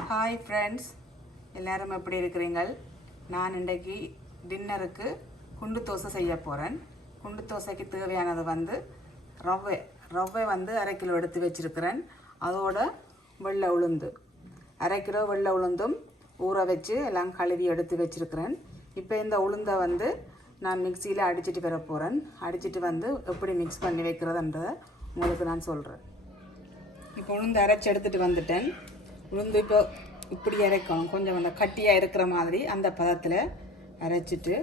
Hi friends, எல்லோரும் எப்படி இருக்கிறீங்கள்? நான் இன்றைக்கு டின்னருக்கு குண்டு தோசை செய்ய போகிறேன். குண்டு தோசைக்கு தேவையானது ரவை அரை கிலோ எடுத்து வச்சுருக்கிறேன். அதோட வெள்ளை உளுந்து அரை கிலோ வெள்ளை உளுந்தும் ஊற வச்சு எல்லாம் கழுவி எடுத்து வச்சுருக்கிறேன். இப்போ இந்த உளுந்தை நான் மிக்சியில் அடிச்சிட்டு வர போகிறேன். அடிச்சிட்டு எப்படி மிக்ஸ் பண்ணி வைக்கிறதுன்றதை உங்களுக்கு நான் சொல்கிறேன். இப்போ உளுந்து அரைச்சி எடுத்துகிட்டு வந்துட்டேன். உளுந்து இப்போ இப்படி அரைக்கணும், கொஞ்சம் அந்த கட்டியாக இருக்கிற மாதிரி அந்த பதத்தில் அரைச்சிட்டு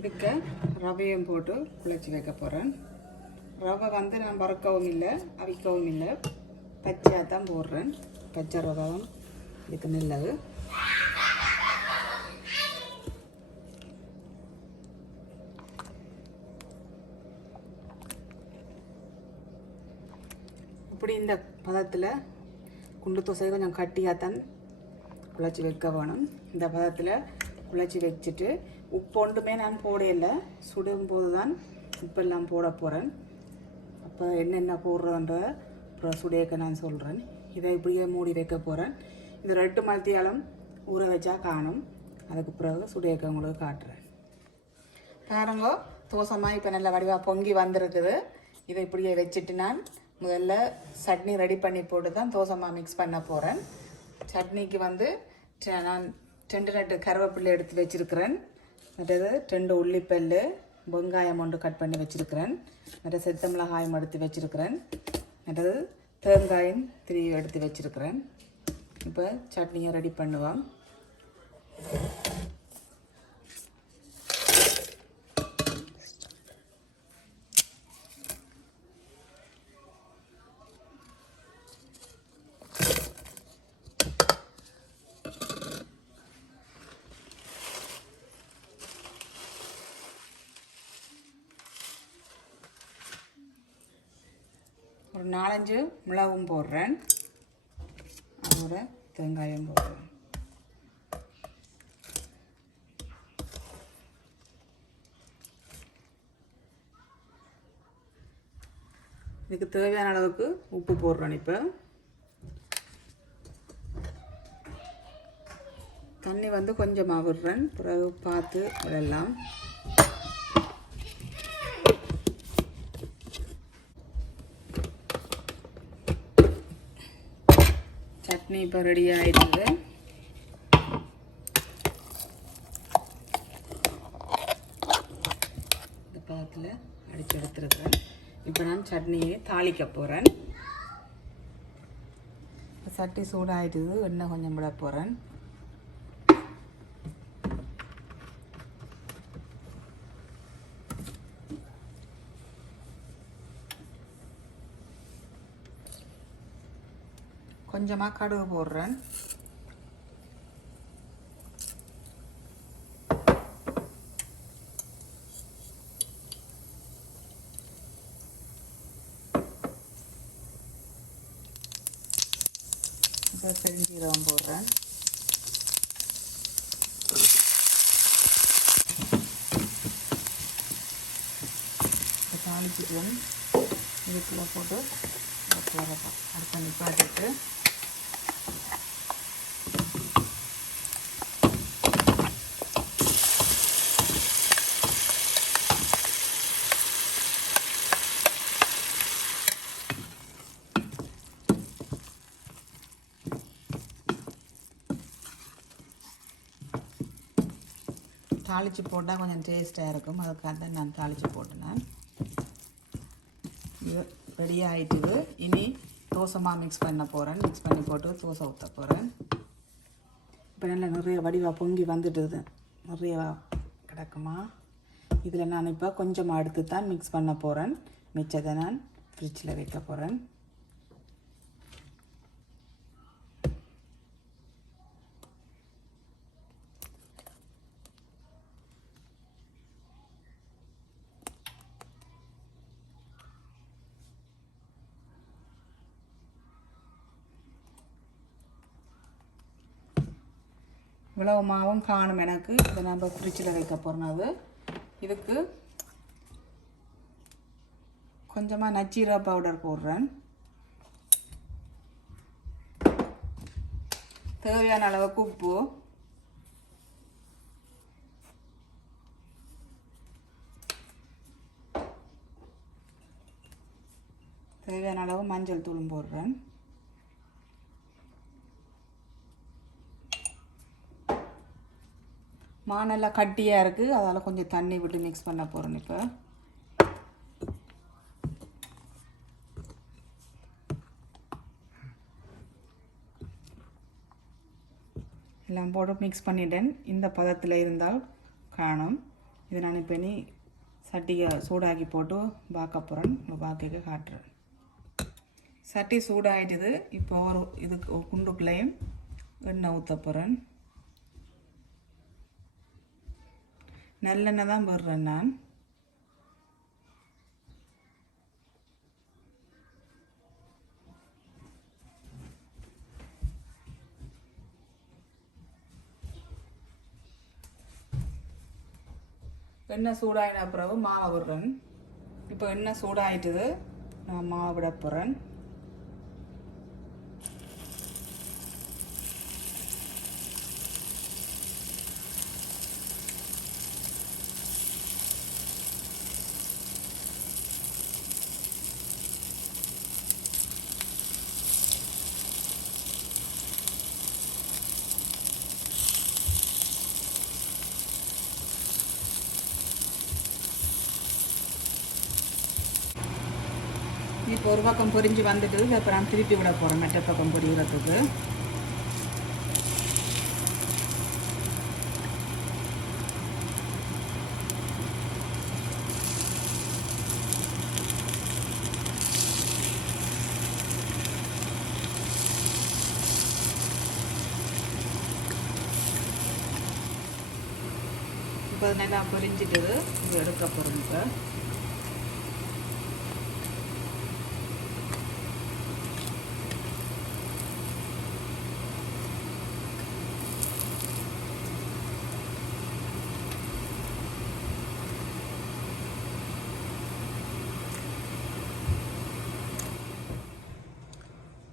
இதுக்கு ரவையும் போட்டு குழச்சி வைக்க போகிறேன். ரவை நான் வறுக்கவும் இல்லை அவிக்கவும் இல்லை, பச்சையாக தான் போடுறேன். பச்சை ரவம் இதுக்கு நல்லது. இப்படி இந்த பதத்தில் குண்டு தோசை கொஞ்சம் கட்டியாக தான் குழச்சி வைக்க வேணும். இந்த பதத்தில் குழச்சி வச்சுட்டு உப்பு ஒன்றுமே நான் போடையில்லை, சுடும் போது தான் உப்பெல்லாம் போட போகிறேன். அப்போ என்னென்ன போடுறோன்ற அப்புறம் சுடையக்க நான் சொல்கிறேன். இதை இப்படியே மூடி வைக்க போகிறேன். இது 2 மணித்தியாலம் ஊற வச்சா காணும். அதுக்கு பிறகு சுடையக்க உங்களுக்கு காட்டுறேன். பாருங்க, தோசைமாக இப்போ நல்ல வடிவாக பொங்கி வந்திருக்குது. இதை இப்படியே வச்சுட்டு நான் முதல்ல சட்னி ரெடி பண்ணி போட்டு தான் தோசைமாக மிக்ஸ் பண்ண போகிறேன். சட்னிக்கு நான் 2 கருவேப்பிலை எடுத்து வச்சுருக்கிறேன். மற்றது 2 உள்ளிப்பல், வெங்காயம் ஒன்று கட் பண்ணி வச்சுருக்கிறேன். மற்ற செத்த மிளகாயம் எடுத்து வச்சுருக்கிறேன். மற்றது தேங்காயும் 3 எடுத்து வச்சுருக்கிறேன். இப்போ சட்னியை ரெடி பண்ணுவோம். ஒரு 4-5 மிளகும் போடுறேன், அதோட தேங்காயம் போடுறேன். இதுக்கு தேவையான அளவுக்கு உப்பு போடுறேன். இப்போ தண்ணி கொஞ்சமாக விடுறேன், பிறகு பார்த்து விடலாம். சட்னி இப்போ ரெடி ஆகிடுது. இந்த பதத்தில் அடித்து எடுத்துருக்கேன். இப்போ நான் சட்னியை தாளிக்க போகிறேன். சட்டி சூடாகிடுது, எண்ணெய் கொஞ்சம் விட போகிறேன். கொஞ்சமாக கடுகு போடுறேன். இப்போ பெருஞ்சீரகம் போடுறேன். இப்போ தாளிச்சிட்டு இதுக்குள்ளே போட்டு அடுத்த நிப்பாட்டிட்டு தாளித்து போட்டால் கொஞ்சம் டேஸ்ட்டாக இருக்கும். அதுக்காக தான் நான் தாளித்து போட்டேன். இது ரெடி ஆகிட்டுது. இனி தோசைமாக மிக்ஸ் பண்ண போகிறேன். மிக்ஸ் பண்ணி போட்டு தோசை ஊற்ற போகிறேன். இப்போ நல்லா நிறைய வடிவாக பொங்கி வந்துட்டுது, நிறைய கிடக்குமா. இதில் நான் இப்போ கொஞ்சமாக எடுத்து தான் மிக்ஸ் பண்ண போகிறேன். மிச்சத்தை நான் ஃப்ரிட்ஜில் வைக்க போகிறேன். இவ்வளவு மாவும் காணும் எனக்கு. இதை நம்ம ஃப்ரிட்ஜில் வைக்க போகிறோம். இதுக்கு கொஞ்சமாக நச்சீரா பவுடர் போடுறேன். தேவையான அளவுக்கு உப்பு, தேவையான அளவு மஞ்சள் தூளும் போடுறேன். மா நல்லா கட்டியாக இருக்குது, அதால் கொஞ்சம் தண்ணி விட்டு மிக்ஸ் பண்ண போகிறேன். இப்போ எல்லாம் போட்டு மிக்ஸ் பண்ணிட்டேன். இந்த பதத்தில் இருந்தால் காணும். இதை நான் இப்போ நீ சட்டியை சூடாக்கி போட்டு பார்க்க போகிறேன். பார்க்க காட்டுறேன். சட்டி சூடாகிட்டுது. இப்போ ஒரு இதுக்கு குண்டுக்குள்ளேயும் எண்ணெய் ஊற்ற போகிறேன். நல்லெண்ணெய் தான் போடுறேன் நான். எண்ணெய் சூடாகின பிறகு மாவை விடுறேன். இப்போ எண்ணெய் சூடாகிட்டுது, நான் மாவை விட போகிறேன். இப்போ ஒரு பக்கம் பொரிஞ்சு வந்துட்டு அப்புறம் திருப்பி விட போகிறேன் மற்ற பக்கம் பொரிகிறதுக்கு. இப்போ நல்லா பொரிஞ்சிட்டு இது எடுக்க போகிறோம். இப்போ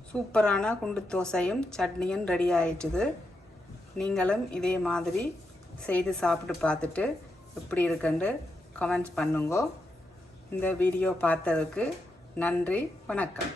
சூப்பரான குண்டு தோசையும் சட்னியும் ரெடி ஆயிடுச்சுது. நீங்களும் இதே மாதிரி செய்து சாப்பிட்டு பார்த்துட்டு எப்படி இருக்குன்னு கமெண்ட்ஸ் பண்ணுங்க. இந்த வீடியோ பார்த்ததுக்கு நன்றி, வணக்கம்.